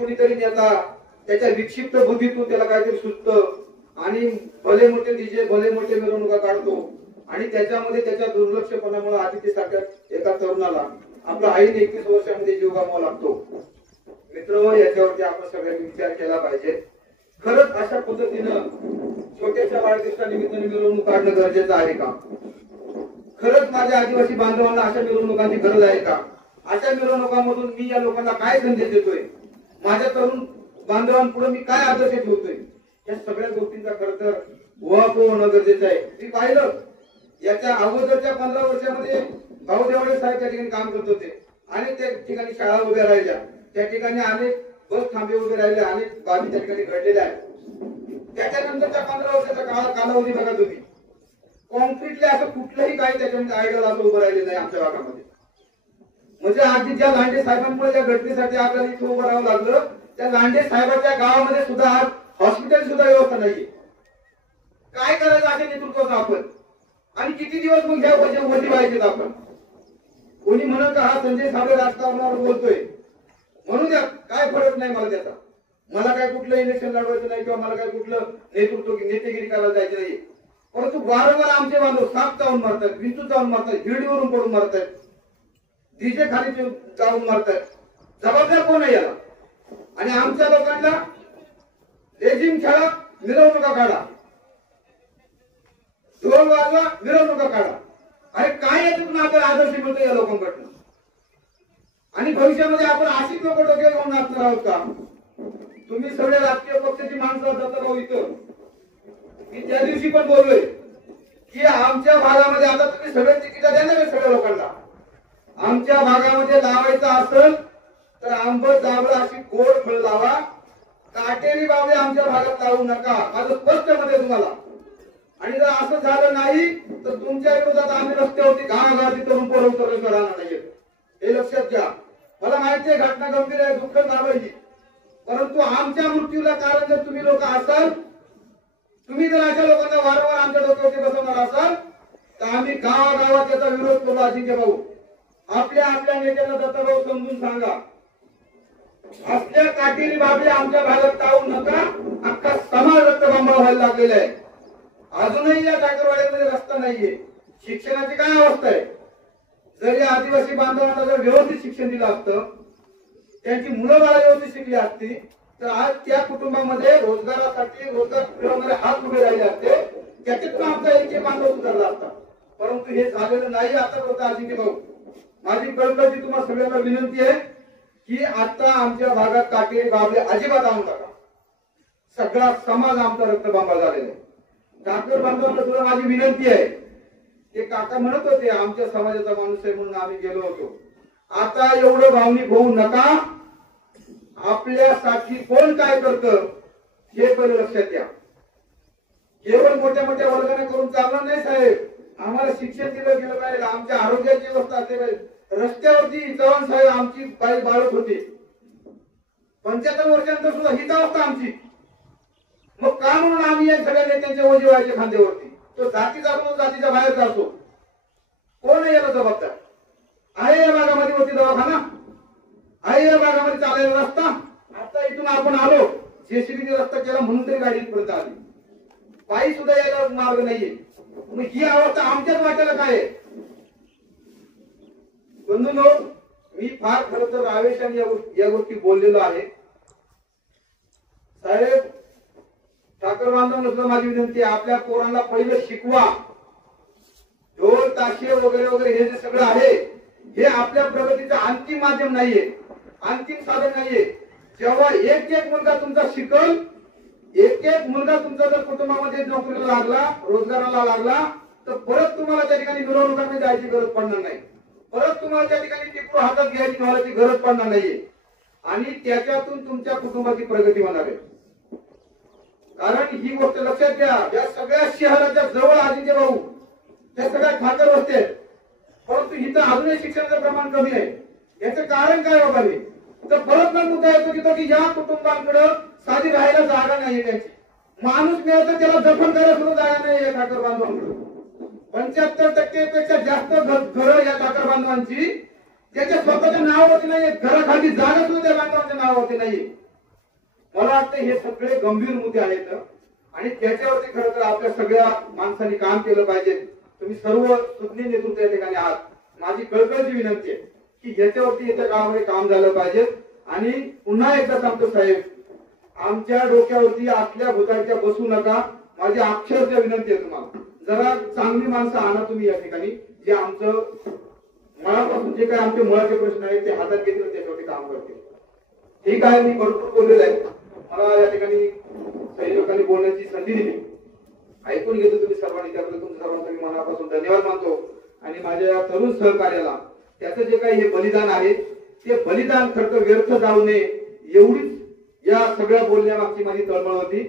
कोणीतरी नेता त्याच्या विक्षिप्त बुद्धीतून त्याला काहीतरी सुचतं आणि भले मोठे डीजे भले मोठे मिरवणुका काढतो आणि त्याच्यामध्ये त्याच्या दुर्लक्षपणामुळे आदित्य सारख्या एका तरुणाला आपला आईन 21 वर्षामध्ये जीव गमवावा लागतो. मित्र, याच्यावरती आपण सगळ्यांनी विचार केला पाहिजे. खरंच अशा पद्धतीनं छोट्याशा वाढदिवसानिमित्ताने मिरवणूक काढणं गरजेचं आहे का? खरंच माझ्या आदिवासी बांधवांना अशा मिरवणुकांची गरज आहे का? अशा मिरवणुकांमधून मी या लोकांना काय संदेश देतोय? माझ्या तरुण बांधवांपुढे मी काय आदर्श ठेवतोय? या सगळ्या गोष्टींचा खरं तर उहापोह होणं गरजेचं आहे. मी पाहिलं याच्या अगोदरच्या 15 वर्षामध्ये भाऊ देवाडे साहेब त्या ठिकाणी काम करत होते आणि त्या ठिकाणी शाळा उभ्या राहिल्या, त्या ठिकाणी अनेक बस थांबे उभे राहिले, अनेक बाबी त्या ठिकाणी घडलेल्या आहेत. त्याच्यानंतरच्या 15 वर्षाचा कालावधी बघा तुम्ही, कॉन्क्रीटली असं कुठलंही काही त्याच्यामध्ये आयडल असं उभं राहिलेलं नाही आमच्या भागामध्ये. म्हणजे अगदी ज्या लांडे साहेबांमुळे त्या घटनेसाठी आपल्याला इथं उभं राहावं लागलं, त्या लांडे साहेबांच्या गावामध्ये सुद्धा आज हॉस्पिटल सुद्धा व्यवस्था नाहीये. काय करायचं अशा नेतृत्वाचं आपण? आणि किती दिवस मग ह्या वजी व्हायचे आपण? कोणी म्हणत का हा संजय साबळे राजकारणावर बोलतोय, म्हणून द्या, काय फरक नाही मला त्याचा. मला काय कुठलं इलेक्शन लढवायचं नाही किंवा मला काय कुठलं नेतेगिरी करायला जायचं नाही. परंतु वारंवार आमचे बांधव साप चावून मारतात, विंचू चावून मारतात, हिरडीवरून पडून मारतात, डीजे खाली चावून मारतात. जबाबदार कोण आहे याला? आणि आमच्या लोकांना लेझिम खेळा, मिरवणुका काढा, ढोल वाजवा, मिरवणुका काढा. अरे काय याच्यातून आपल्याला आदर्श मिळतो या लोकांकडून? आणि भविष्यामध्ये आपण अशीच लोक डोक्यावर घेऊन नाचणार आहोत का? तुम्ही सगळे राजकीय पक्षाची माणसं जाता भाऊ इथं. मी त्या दिवशी पण बोललोय की आमच्या भागामध्ये आता तुम्ही सगळे तिकीट देणार आहे सगळ्या लोकांना. आमच्या भागामध्ये लावायचं असेल तर आंबट जांभळं अशी गोड फळ लावा, काटेरी बाबळे आमच्या भागात लावू नका. माझं स्पष्ट मत आहे तुम्हाला. आणि जर असं झालं नाही तर तुमच्या विरोधात आम्ही रस्त्यावरती गावागावाची तरुण पोरं उतरल्याशिवाय राहणार नाहीये, हे लक्षात घ्या. मला माहिती आहे घटना गंभीर आहे, दुःख झालंय, परंतु आमच्या मृत्यूला कारण जर तुम्ही लोक असाल, तुम्ही जर अशा लोकांना वारंवार आमच्या डोक्यावरती बसवणार असाल तर आम्ही गावागावात त्याचा विरोध करू. अजिंक्य भाऊ, आपल्या नेत्यांना दत्ताभाऊ समजून सांगा, असल्या काटेरी बाबळे आमच्या भागात टाळू नका. अख्खा समाज रक्तबंबाळ व्हायला लागलेला आहे. अजूनही या ठाकरवाड्यामध्ये रस्ता नाहीये. शिक्षणाची काय अवस्था आहे? जर या आदिवासी बांधवांना जर व्यवस्थित शिक्षण दिलं असतं, त्यांची मुलं बाळा व्यवस्थित शिकली असती तर आज त्या कुटुंबामध्ये रोजगारासाठी रोजगार मिळवणारे हात उभे राहिले असते. त्याच्यातून आमचा एक बांधव सुधारला असता. परंतु हे झालेलं नाही. आता करता अजिंक्य भाऊ, माझी कळकळीची तुम्हाला सगळ्यांना विनंती आहे की आता आमच्या भागात काटेरी बाबळे अजिबात आणू नका. सगळा समाज आमचा रक्तबंबाळ झालेला आहे. ठाकर बांधवांना तुला माझी विनंती आहे. ते काका म्हणत होते आमच्या समाजाचा माणूस आहे म्हणून आम्ही गेलो होतो. आता एवढं भावनिक होऊ नका. आपल्यासाठी कोण काय करतं हे पहिले लक्षात घ्या. केवळ मोठ्या मोठ्या वर्गाने करून चालणार नाही साहेब. आम्हाला शिक्षण दिलं गेलं पाहिजे, आमच्या आरोग्याची व्यवस्था असली पाहिजे. रस्त्यावरती चव्हाण साहेब आमची बाई बाळत होती, 75 वर्षांनंतर सुद्धा हीच अवस्था आमची. मग का म्हणून आम्ही या सगळ्या नेत्यांच्या ओझे व्हायचे खांद्यावरती? तो जातीचा असो जातीच्या बाहेरचा असो, कोण आहे याला जबाबदार? आहे या भागामध्ये वरती दवाखाना, आहे या भागामध्ये चालायला रस्ता. आता इथून आपण आलो, जेसीबीने रस्ता केला म्हणून तरी गाडी इथपर्यंत आली. पायी सुद्धा यायला मार्ग नाहीये. मग ही अवस्था आमच्याच वाट्याला काय आहे? बंधूंनो, मी फार खरं तर आवेशाने या गोष्टी बोललेलो आहे. साहेब, ठाकर बांधवांना सुद्धा माझी विनंती आहे, आपल्या पोरांना पहिलं शिकवा. ढोल ताशे वगैरे वगैरे हे जे सगळं आहे हे आपल्या प्रगतीचं अंतिम माध्यम नाहीये, अंतिम साधन नाहीये. जेव्हा एक एक मुलगा तुमचा शिकल, एक एक मुलगा तुमचा जर कुटुंबामध्ये नोकरीला लागला, रोजगाराला लागला, तर परत तुम्हाला त्या ठिकाणी मिरवणुकांमध्ये जायची गरज पडणार नाही. परत तुम्हाला त्या ठिकाणी टिपरू हातात घ्यायची व्हायची गरज पडणार नाहीये. आणि त्याच्यातून तुमच्या कुटुंबाची प्रगती होणार आहे. कारण ही गोष्ट लक्षात घ्या, या सगळ्या शहराच्या जवळ अजिंक्य भाऊ त्या सगळ्या ठाकर वस्ती आहेत, परंतु इथं अजूनही शिक्षणाचं प्रमाण कमी आहे. याचं कारण काय बाबा? तर परत मग मुद्दा येतो की या कुटुंबांकडे साधी राहायला जागा नाहीये. त्यांची माणूस मिळतं त्याला दफन करायला सुद्धा जागा नाही या ठाकर बांधवांकडे. 75% पेक्षा जास्त घरं या ठाकर बांधवांची त्याच्या स्वतःच्या नावावरती नाहीये. घराखाली जागा सुद्धा त्या बांधवांच्या नावावरती नाहीये. मला वाटतं हे सगळे गंभीर मुद्दे आहेत आणि त्याच्यावरती खरं तर आपल्या सगळ्या माणसांनी काम केलं पाहिजे. तुम्ही सर्व सुज्ञ नेतृत्व या ठिकाणी आहात. माझी कळकळीची विनंती आहे की याच्यावरती येत्या काळामध्ये काम झालं पाहिजे. आणि पुन्हा एकदा सांगतो साहेब, आमच्या डोक्यावरती आतल्या भूताच्या बसू नका. माझी अक्षरशः विनंती आहे तुम्हाला, जरा चांगली माणसं आणा तुम्ही या ठिकाणी, जे आमचं मनापासून जे काय आमचे मुळाचे प्रश्न आहेत ते हातात घेतील, त्याच्यावरती काम करतील. ठीक आहे, मी भरपूर बोललेलो आहे. मला या ठिकाणी सहयोगाने बोलण्याची संधी दिली, ऐकून घेतो तुम्ही सर्वांनी, त्याबद्दल तुमच्या सर्वांचा मी मनापासून धन्यवाद मानतो. आणि माझ्या या तरुण सहकार्याला त्याचं जे काही हे बलिदान आहे ते बलिदान खरं व्यर्थ जाऊ नये एवढीच या सगळ्या बोलण्यामागची माझी तळमळ होती.